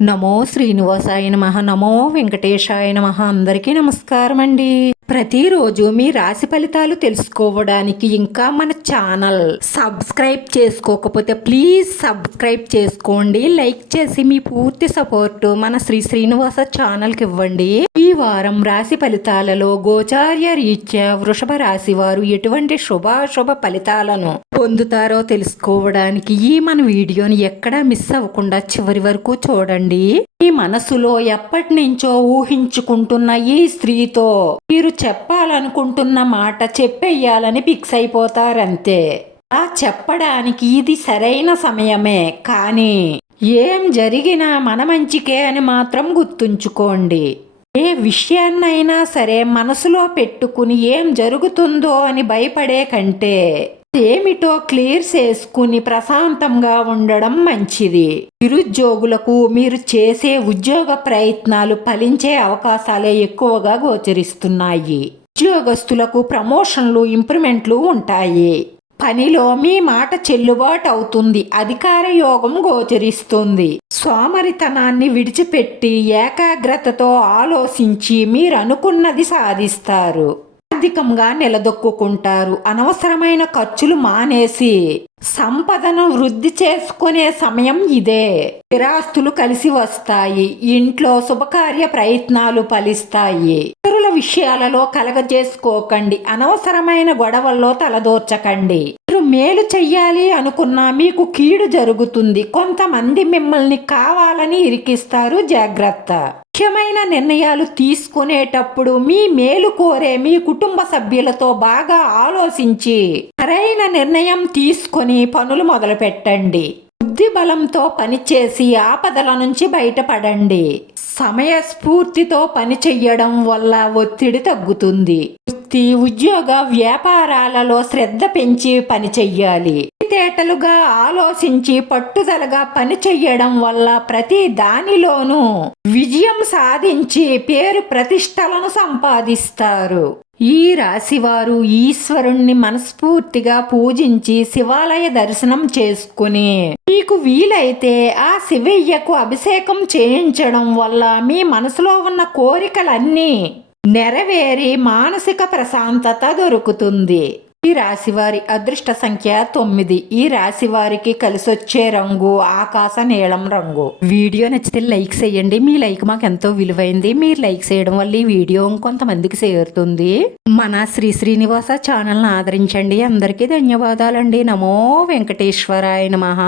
నమో శ్రీనివాసాయ నమః. నమో వెంకటేశాయ నమః. అందరికీ నమస్కారం అండి. ప్రతిరోజు మీ రాశి ఫలితాలు తెలుసుకోవడానికి ఇంకా మన ఛానల్ సబ్స్క్రైబ్ చేసుకోకపోతే ప్లీజ్ సబ్స్క్రైబ్ చేసుకోండి. లైక్ చేసి మీ పూర్తి సపోర్ట్ మన శ్రీనివాస ఛానల్కి ఇవ్వండి. ఈ వారం రాశి ఫలితాలలో గోచార్య రీత్యా వృషభ రాశి వారు ఎటువంటి శుభాశుభ ఫలితాలను పొందుతారో తెలుసుకోవడానికి ఈ మన వీడియోని ఎక్కడా మిస్ అవ్వకుండా చివరి వరకు చూడండి. మీ మనసులో ఎప్పటి నుంచో ఊహించుకుంటున్న ఈ స్త్రీతో మీరు చెప్పాలనుకుంటున్న మాట చెప్పేయాలని ఫిక్స్ అయిపోతారంతే. ఆ చెప్పడానికి ఇది సరైన సమయమే, కానీ ఏం జరిగినా మన మంచికే అని మాత్రం గుర్తుంచుకోండి. ఏ విషయాన్నైనా సరే మనసులో పెట్టుకుని ఏం జరుగుతుందో అని భయపడే కంటే ఏమిటో క్లియర్ చేసుకుని ప్రశాంతంగా ఉండడం మంచిది. నిరుద్యోగులకు మీరు చేసే ఉద్యోగ ప్రయత్నాలు ఫలించే అవకాశాలే ఎక్కువగా గోచరిస్తున్నాయి. ఉద్యోగస్తులకు ప్రమోషన్లు, ఇంప్రూవ్మెంట్లు ఉంటాయి. పనిలో మీ మాట చెల్లుబాటు అవుతుంది. అధికార యోగం గోచరిస్తుంది. సోమరితనాన్ని విడిచిపెట్టి ఏకాగ్రతతో ఆలోచించి మీరు అనుకున్నది సాధిస్తారు. ఆర్థికంగా నిలదొక్కుంటారు. అనవసరమైన ఖర్చులు మానేసి సంపదను వృద్ధి చేసుకునే సమయం ఇదే. స్థిరాస్తులు కలిసి వస్తాయి. ఇంట్లో శుభకార్య ప్రయత్నాలు ఫలిస్తాయి. ఇతరుల విషయాలలో కలగజేసుకోకండి. అనవసరమైన గొడవల్లో తలదూర్చకండి. మీరు మేలు చెయ్యాలి అనుకున్నా మీకు కీడు జరుగుతుంది. కొంతమంది మిమ్మల్ని కావాలని ఇరికిస్తారు. జాగ్రత్త. ముఖ్యమైన నిర్ణయాలు తీసుకునేటప్పుడు మీ మేలు కోరే మీ కుటుంబ సభ్యులతో బాగా ఆలోచించి సరైన నిర్ణయం తీసుకొని పనులు మొదలు పెట్టండి. బుద్ధి బలంతో పనిచేసి ఆపదల నుంచి బయటపడండి. సమయస్ఫూర్తితో పని చెయ్యడం వల్ల ఒత్తిడి తగ్గుతుంది. వృత్తి, ఉద్యోగ, వ్యాపారాలలో శ్రద్ధ పెంచి పని చెయ్యాలి. తేటలుగా ఆలోచించి పట్టుదలగా పని చెయ్యడం వల్ల ప్రతి దానిలోనూ విజయం సాధించి పేరు ప్రతిష్టలను సంపాదిస్తారు. ఈ రాశివారు ఈశ్వరుణ్ణి మనస్ఫూర్తిగా పూజించి శివాలయ దర్శనం చేసుకుని మీకు వీలైతే ఆ శివయ్యకు అభిషేకం చేయించడం వల్ల మీ మనసులో ఉన్న కోరికలన్నీ నెరవేరి మానసిక ప్రశాంతత దొరుకుతుంది. ఈ రాశివారి అదృష్ట సంఖ్య 9. ఈ రాశివారికి కలిసొచ్చే రంగు ఆకాశ నీలం రంగు. వీడియో నచ్చితే లైక్ చేయండి. మీ లైక్ మాకు ఎంతో విలువైంది. మీరు లైక్ చేయడం వల్ల ఈ వీడియో ఇంకొంతమందికి చేరుతుంది. మన శ్రీనివాస ఛానల్ని ఆదరించండి. అందరికీ ధన్యవాదాలండి. నమో వెంకటేశ్వరాయ నమః.